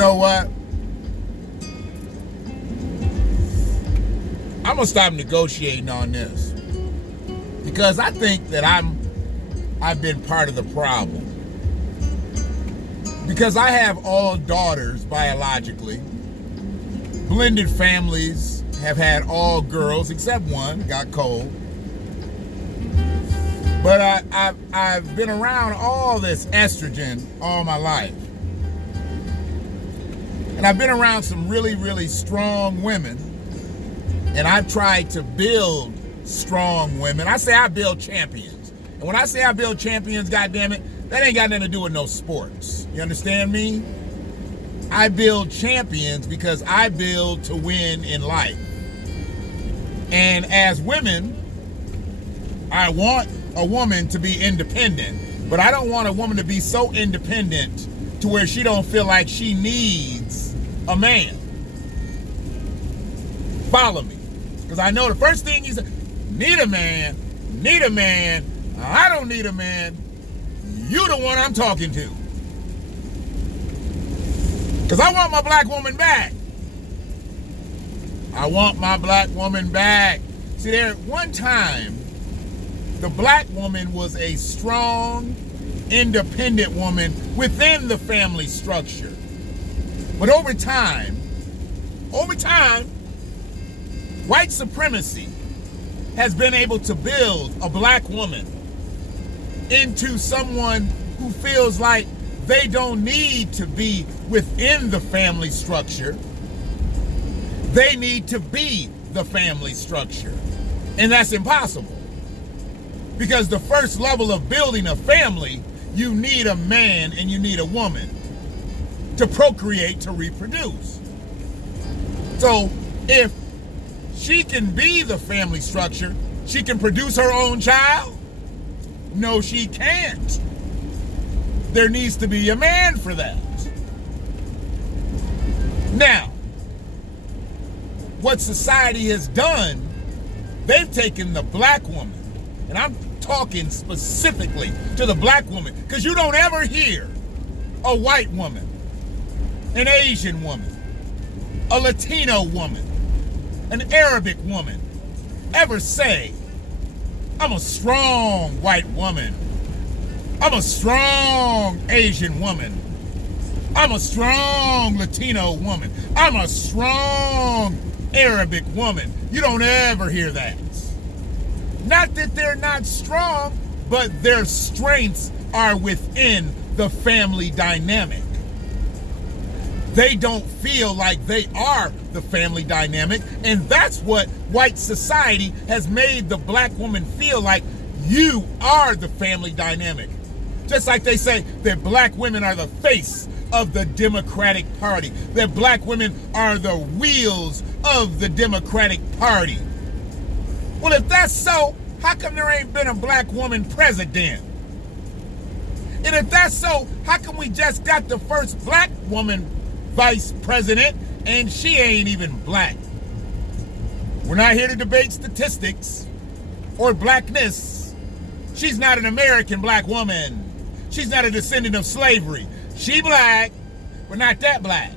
know what? I'm gonna stop negotiating on this because I think that I've been part of the problem. Because I have all daughters biologically. Blended families have had all girls except one, got cold. But I've been around all this estrogen all my life. And I've been around some really, really strong women. And I've tried to build strong women. I say I build champions. And when I say I build champions, goddammit, that ain't got nothing to do with no sports. You understand me? I build champions because I build to win in life. And as women, I want a woman to be independent, but I don't want a woman to be so independent to where she don't feel like she needs a man. Follow me. Because I know the first thing you say, need a man. I don't need a man. You the one I'm talking to. Because I want my black woman back. I want my black woman back. See, there one time, the black woman was a strong, independent woman within the family structure. But over time, white supremacy has been able to build a black woman into someone who feels like they don't need to be within the family structure. They need to be the family structure. And that's impossible. Because the first level of building a family, you need a man and you need a woman to procreate, to reproduce. So if she can be the family structure, she can produce her own child? No, she can't. There needs to be a man for that. Now, what society has done, they've taken the black woman, and I'm talking specifically to the black woman, because you don't ever hear a white woman, an Asian woman, a Latino woman, an Arabic woman ever say, I'm a strong white woman, I'm a strong Asian woman, I'm a strong Latino woman, I'm a strong Arabic woman. You don't ever hear that. Not that they're not strong, but their strengths are within the family dynamic. They don't feel like they are the family dynamic, and that's what white society has made the black woman feel like. You are the family dynamic. Just like they say that black women are the face of the Democratic Party, that black women are the wheels of the Democratic Party. Well, if that's so, how come there ain't been a black woman president? And if that's so, how come we just got the first black woman vice president and she ain't even black? We're not here to debate statistics or blackness. She's not an American black woman. She's not a descendant of slavery. She black, but not that black.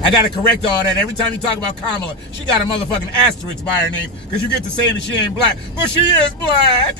I gotta correct all that. Every time you talk about Kamala, she got a motherfucking asterisk by her name because you get to saying that she ain't black. But she is black.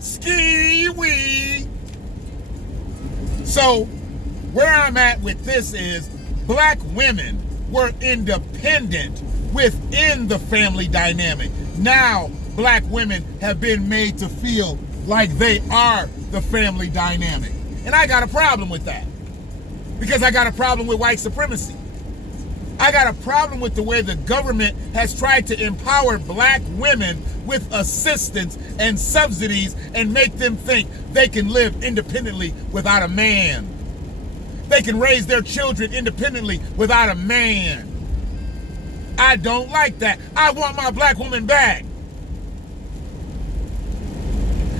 Ski-wee. So, where I'm at with this is black women were independent within the family dynamic. Now, black women have been made to feel like they are the family dynamic. And I got a problem with that. Because I got a problem with white supremacy. I got a problem with the way the government has tried to empower black women with assistance and subsidies and make them think they can live independently without a man. They can raise their children independently without a man. I don't like that. I want my black woman back.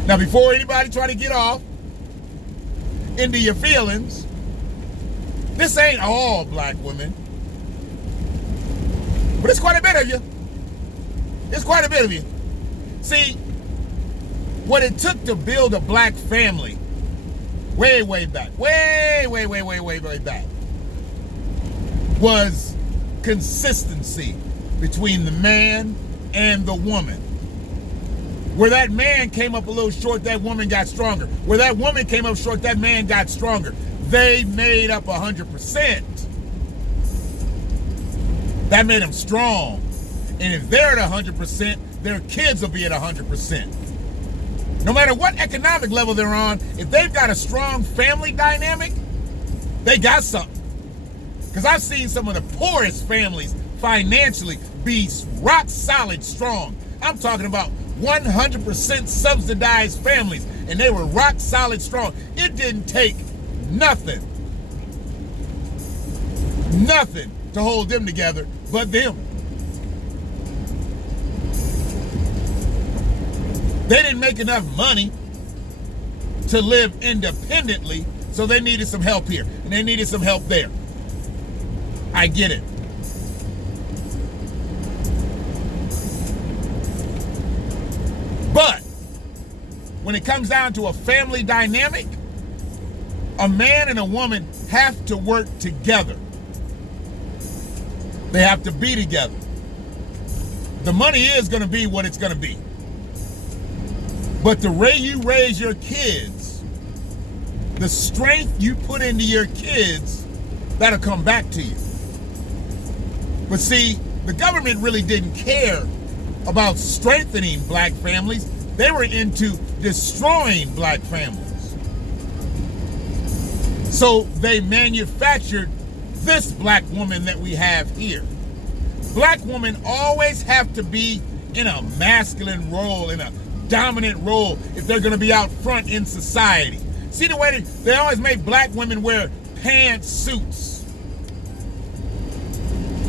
Now, before anybody try to get off into your feelings, this ain't all black women. But it's quite a bit of you. It's quite a bit of you. See, what it took to build a black family way back, way back, was consistency between the man and the woman. Where that man came up a little short, that woman got stronger. Where that woman came up short, that man got stronger. They made up 100%. That made them strong. And if they're at 100%, their kids will be at 100%. No matter what economic level they're on, if they've got a strong family dynamic, they got something. Because I've seen some of the poorest families financially be rock solid strong. I'm talking about 100% subsidized families, and they were rock solid strong. It didn't take nothing to hold them together but them. They didn't make enough money to live independently, so they needed some help here, and they needed some help there. I get it. But when it comes down to a family dynamic, a man and a woman have to work together. They have to be together. The money is going to be what it's going to be. But the way you raise your kids, the strength you put into your kids, that'll come back to you. But see, the government really didn't care about strengthening black families. They were into destroying black families. So they manufactured this black woman that we have here. Black women always have to be in a masculine role, in a dominant role, if they're going to be out front in society. See the way they always make black women wear pantsuits.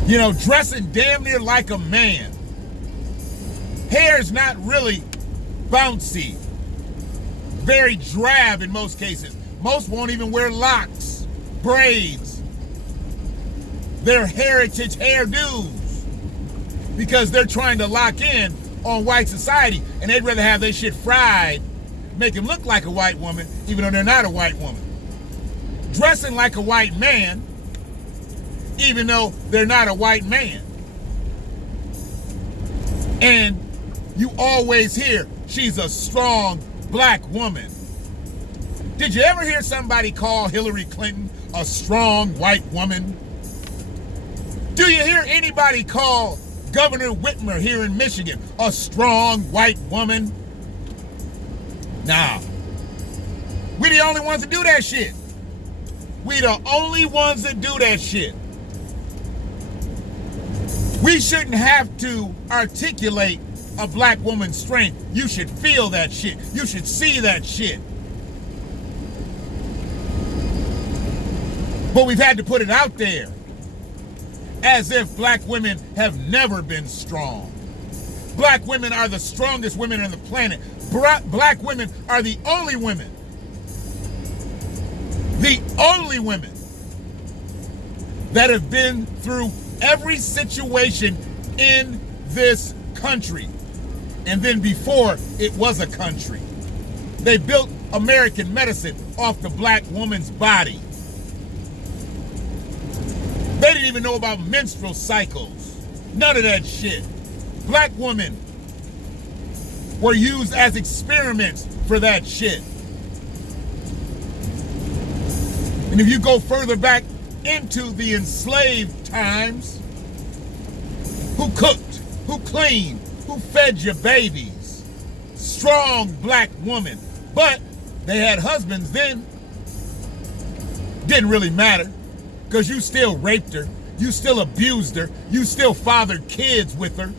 You know, dressing damn near like a man. Hair's not really bouncy. Very drab in most cases. Most won't even wear locks, braids. They're heritage hairdos because they're trying to lock in on white society, and they'd rather have their shit fried, make them look like a white woman, even though they're not a white woman. Dressing like a white man, even though they're not a white man. And you always hear, she's a strong black woman. Did you ever hear somebody call Hillary Clinton a strong white woman? Do you hear anybody call Governor Whitmer here in Michigan a strong white woman? Nah. We the only ones that do that shit. We the only ones that do that shit. We shouldn't have to articulate a black woman's strength. You should feel that shit. You should see that shit. But we've had to put it out there as if black women have never been strong. Black women are the strongest women on the planet. Black women are the only women that have been through every situation in this country. And then before it was a country. They built American medicine off the black woman's body. They didn't even know about menstrual cycles. None of that shit. Black women were used as experiments for that shit. And if you go further back into the enslaved times, who cooked, who cleaned, who fed your babies? Strong black woman. But they had husbands then. Didn't really matter. Because you still raped her, you still abused her, you still fathered kids with her.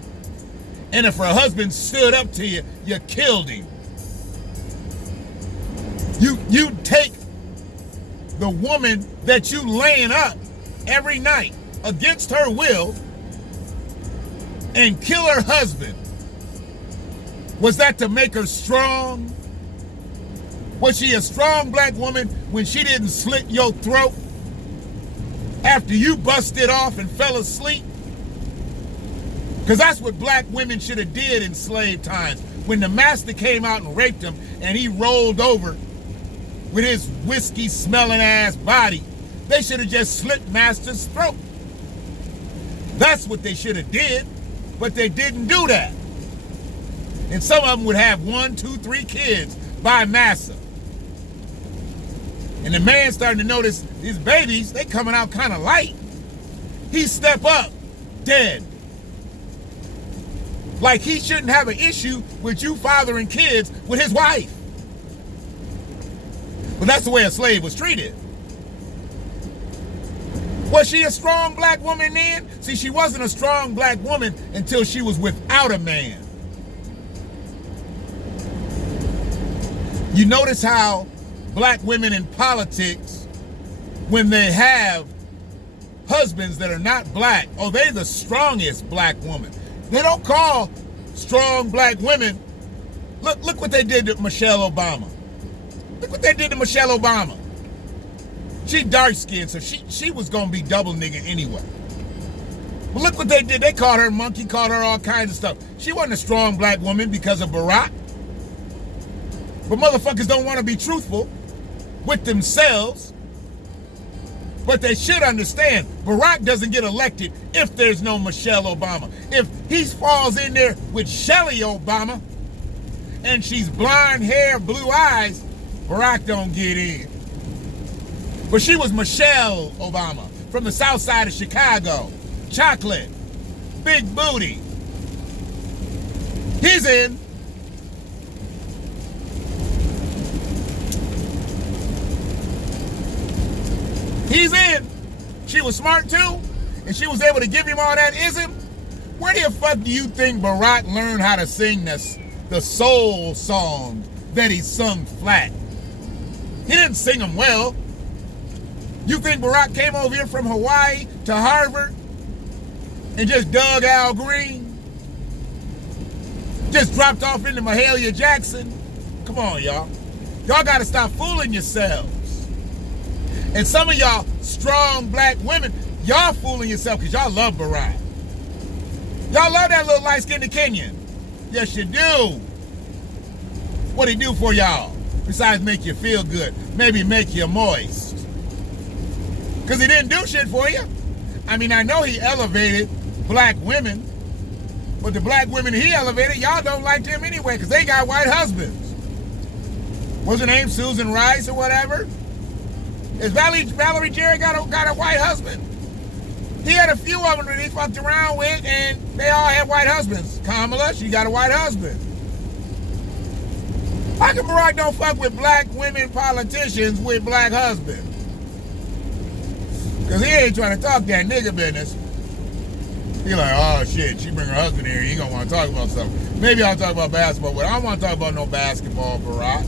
And if her husband stood up to you, you killed him. You take the woman that you laying up every night against her will and kill her husband. Was that to make her strong? Was she a strong black woman when she didn't slit your throat after you busted off and fell asleep? Because that's what black women should have did in slave times. When the master came out and raped them and he rolled over with his whiskey smelling ass body. They should have just slit Master's throat. That's what they should have did, but they didn't do that. And some of them would have 1, 2, 3 kids by Massa. And the man starting to notice his babies, they coming out kind of light. He step up, dead. Like he shouldn't have an issue with you fathering kids with his wife. But that's the way a slave was treated. Was she a strong black woman then? See, she wasn't a strong black woman until she was without a man. You notice how black women in politics, when they have husbands that are not black, oh, they're the strongest black woman. They don't call strong black women. Look what they did to Michelle Obama. Look what they did to Michelle Obama. She dark-skinned, so she was going to be double nigga anyway. But look what they did. They called her monkey, called her all kinds of stuff. She wasn't a strong black woman because of Barack. But motherfuckers don't want to be truthful with themselves. But they should understand, Barack doesn't get elected if there's no Michelle Obama. If he falls in there with Shelly Obama, and she's blonde hair, blue eyes, Barack don't get in. But she was Michelle Obama from the south side of Chicago. Chocolate, big booty. He's in. He's in. She was smart too, and she was able to give him all that ism. Where the fuck do you think Barack learned how to sing the soul song that he sung flat? He didn't sing them well. You think Barack came over here from Hawaii to Harvard and just dug Al Green? Just dropped off into Mahalia Jackson? Come on, y'all. Y'all got to stop fooling yourselves. And some of y'all strong black women, y'all fooling yourself because y'all love Barack. Y'all love that little light-skinned Kenyan. Yes, you do. What'd he do for y'all? Besides make you feel good. Maybe make you moist. Because he didn't do shit for you. I mean, I know he elevated black women. But the black women he elevated, y'all don't like them anyway because they got white husbands. What's her name? Susan Rice or whatever? Is Valerie Jerry got a white husband? He had a few of them that he fucked around with, and they all had white husbands. Kamala, she got a white husband. How come Barack don't fuck with black women politicians with black husbands? Because he ain't trying to talk that nigga business. He like, oh shit, she bring her husband here, he gonna want to talk about something. Maybe I'll talk about basketball, but I don't want to talk about no basketball, Barack.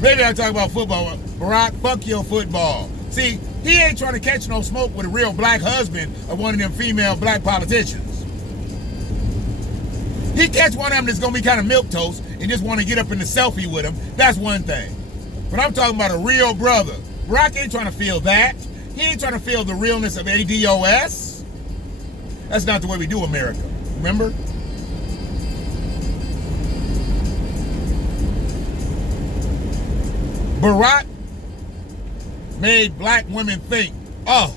Maybe I'll talk about football. Barack, fuck your football. See, he ain't trying to catch no smoke with a real black husband of one of them female black politicians. He catch one of them that's going to be kind of milquetoast and just want to get up in the selfie with him. That's one thing. But I'm talking about a real brother. Barack ain't trying to feel that. He ain't trying to feel the realness of ADOS. That's not the way we do America. Remember? Barack made black women think, oh,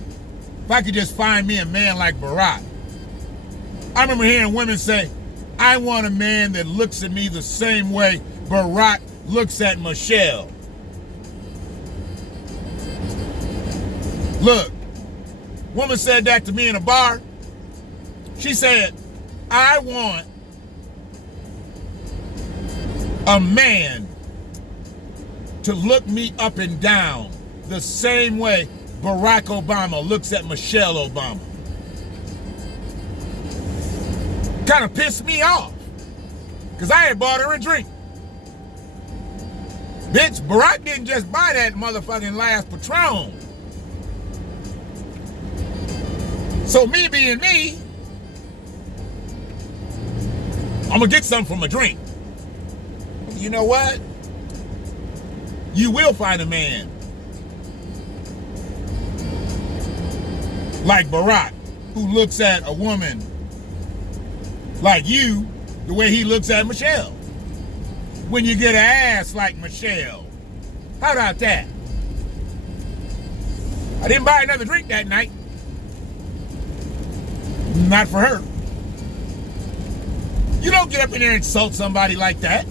if I could just find me a man like Barack. I remember hearing women say, I want a man that looks at me the same way Barack looks at Michelle. Look, woman said that to me in a bar. She said, I want a man to look me up and down the same way Barack Obama looks at Michelle Obama. Kind of pissed me off because I had bought her a drink. Bitch, Barack didn't just buy that motherfucking last Patron. So me being me, I'm gonna get something from a drink. You know what? You will find a man like Barack who looks at a woman like you the way he looks at Michelle. When you get an ass like Michelle, How about that? I didn't buy another drink that night. Not for her. You don't get up in there and insult somebody like that.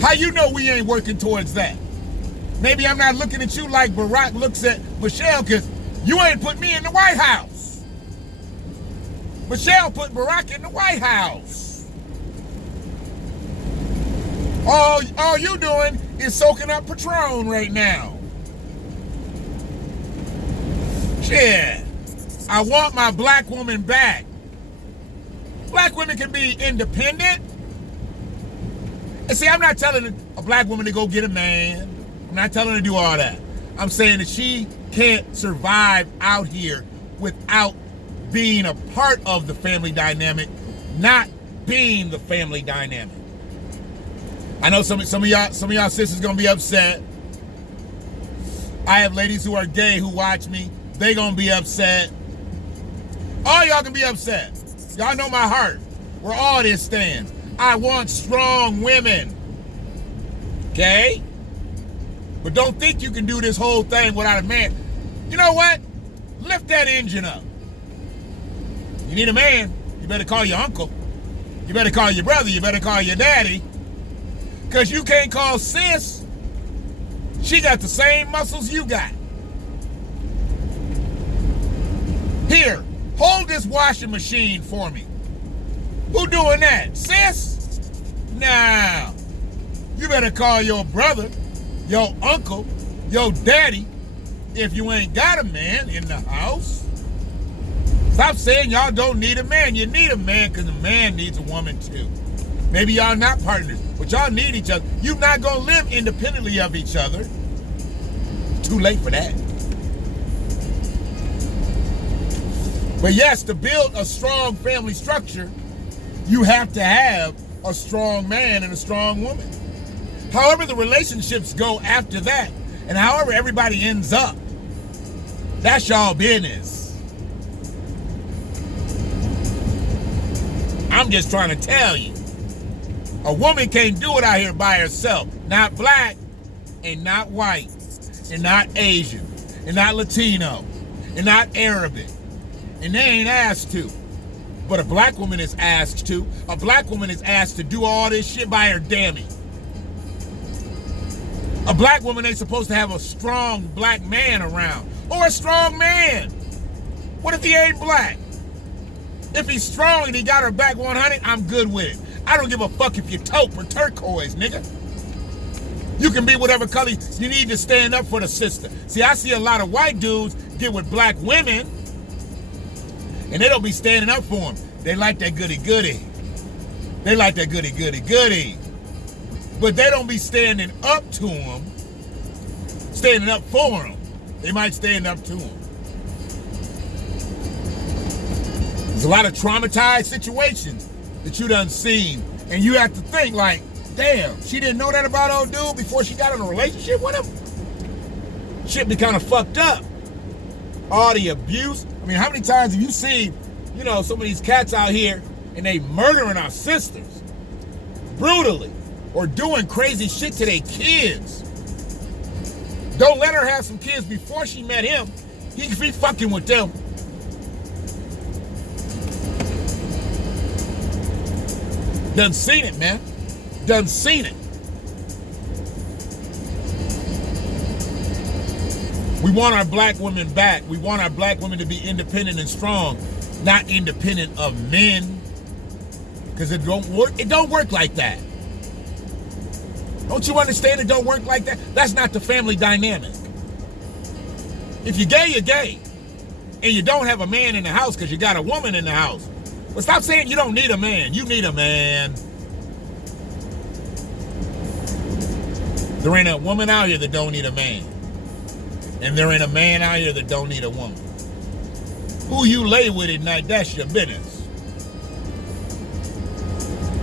How you know we ain't working towards that? Maybe I'm not looking at you like Barack looks at Michelle because you ain't put me in the White House. Michelle put Barack in the White House. All you doing is soaking up Patron right now. Shit. I want my black woman back. Black women can be independent. And see, I'm not telling a black woman to go get a man. I'm not telling her to do all that. I'm saying that she can't survive out here without being a part of the family dynamic, not being the family dynamic. I know some of y'all sisters gonna be upset. I have ladies who are gay who watch me. They gonna be upset. All y'all can be upset. Y'all know my heart, where all this stands. I want strong women. Okay? But don't think you can do this whole thing without a man. You know what? Lift that engine up. You need a man, you better call your uncle. You better call your brother. You better call your daddy. Because you can't call sis. She got the same muscles you got. Here, hold this washing machine for me. Who doing that? Sis? Now, you better call your brother, your uncle, your daddy, if you ain't got a man in the house. Stop saying y'all don't need a man. You need a man because a man needs a woman too. Maybe y'all not partners, but y'all need each other. You're not going to live independently of each other. It's too late for that. But yes, to build a strong family structure, you have to have a strong man and a strong woman. However the relationships go after that, and however everybody ends up, that's y'all business. I'm just trying to tell you, a woman can't do it out here by herself. Not black, and not white, and not Asian, and not Latino, and not Arabic. And they ain't asked to. But a black woman is asked to. A black woman is asked to do all this shit by her dammy. A black woman ain't supposed to have a strong black man around. Or a strong man. What if he ain't black? If he's strong and he got her back 100, I'm good with it. I don't give a fuck if you're taupe or turquoise, nigga. You can be whatever color you need to stand up for the sister. See, I see a lot of white dudes get with black women and they don't be standing up for them. They like that goody-goody. They like that goody-goody-goody. But they don't be standing up to them, standing up for them. They might stand up to them. There's a lot of traumatized situations that you done seen, and you have to think like, damn, she didn't know that about old dude before she got in a relationship with him? Shit be kind of fucked up. All the abuse. I mean, how many times have you seen, some of these cats out here and they murdering our sisters brutally or doing crazy shit to their kids? Don't let her have some kids before she met him. He could be fucking with them. Done seen it, man. Done seen it. We want our black women back. We want our black women to be independent and strong, not independent of men. Because it don't work. It don't work like that. Don't you understand it don't work like that? That's not the family dynamic. If you're gay, you're gay. And you don't have a man in the house because you got a woman in the house. But stop saying you don't need a man. You need a man. There ain't a woman out here that don't need a man. And there ain't a man out here that don't need a woman. Who you lay with at night, that's your business.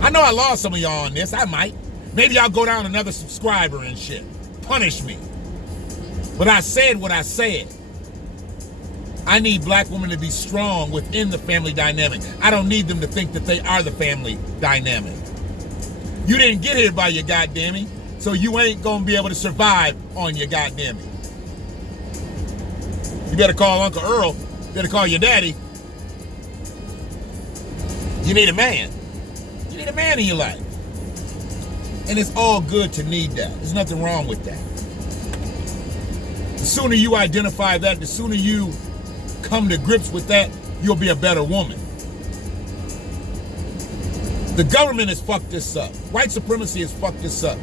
I know I lost some of y'all on this. I might. Maybe I'll go down another subscriber and shit. Punish me. But I said what I said. I need black women to be strong within the family dynamic. I don't need them to think that they are the family dynamic. You didn't get here by your goddamn. so you ain't gonna be able to survive on your goddamn it. You better call Uncle Earl. You better call your daddy. You need a man. You need a man in your life. And it's all good to need that. There's nothing wrong with that. The sooner you identify that, the sooner you come to grips with that, you'll be a better woman. The government has fucked this up. White supremacy has fucked this up.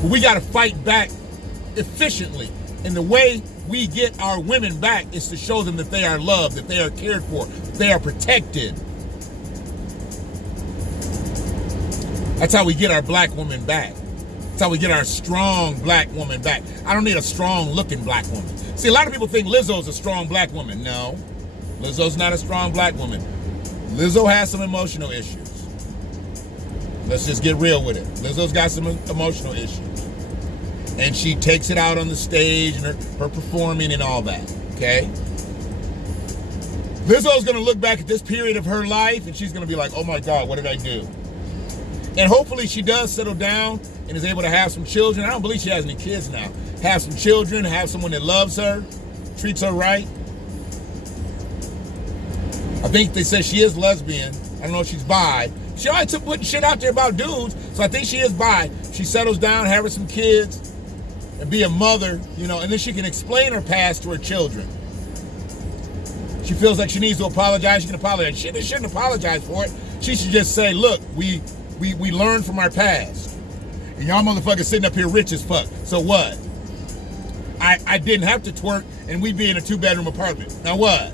But we got to fight back efficiently. And the way we get our women back is to show them that they are loved, that they are cared for, that they are protected. That's how we get our black woman back. That's how we get our strong black woman back. I don't need a strong looking black woman. See, a lot of people think Lizzo's a strong black woman. No, Lizzo's not a strong black woman. Lizzo has some emotional issues. Let's just get real with it. Lizzo's got some emotional issues. And she takes it out on the stage and her performing and all that, okay? Lizzo's gonna look back at this period of her life and she's gonna be like, oh my God, what did I do? And hopefully she does settle down and is able to have some children. I don't believe she has any kids now. Have some children, have someone that loves her, treats her right. I think they say she is lesbian. I don't know if she's bi. She always took putting shit out there about dudes, so I think she is bi. She settles down, have her some kids, and be a mother, you know, and then she can explain her past to her children. She feels like she needs to apologize, she can apologize. She shouldn't apologize for it. She should just say, look, we learned from our past. And y'all motherfuckers sitting up here rich as fuck. So what? I didn't have to twerk and we'd be in a 2-bedroom apartment. Now what?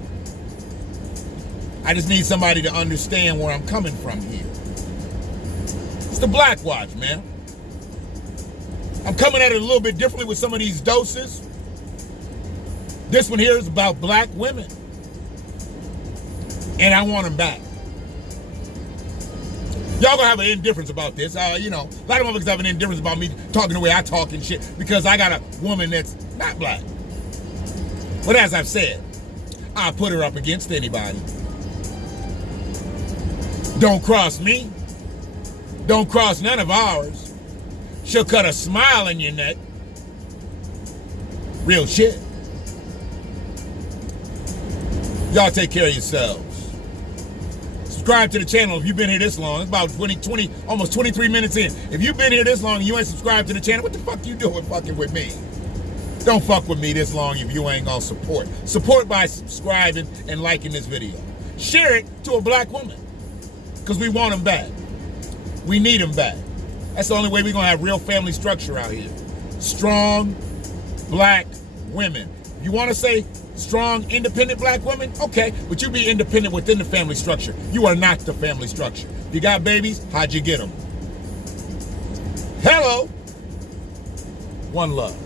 I just need somebody to understand where I'm coming from here. It's the BlackWatch, man. I'm coming at it a little bit differently with some of these doses. This one here is about black women. And I want them back. Y'all gonna have an indifference about this. You know, a lot of motherfuckers have an indifference about me talking the way I talk and shit because I got a woman that's not black. But as I've said, I'll put her up against anybody. Don't cross me. Don't cross none of ours. She'll cut a smile in your neck. Real shit. Y'all take care of yourselves. Subscribe to the channel if you've been here this long. It's about 20, almost 23 minutes in. If you've been here this long and you ain't subscribed to the channel, what the fuck you doing fucking with me? Don't fuck with me this long if you ain't gonna support. Support by subscribing and liking this video. Share it to a black woman. Because we want them back. We need them back. That's the only way we're gonna have real family structure out here. Strong black women. If you wanna say strong, independent black women, okay, but you be independent within the family structure. You are not the family structure. If you got babies, how'd you get them? Hello. One love.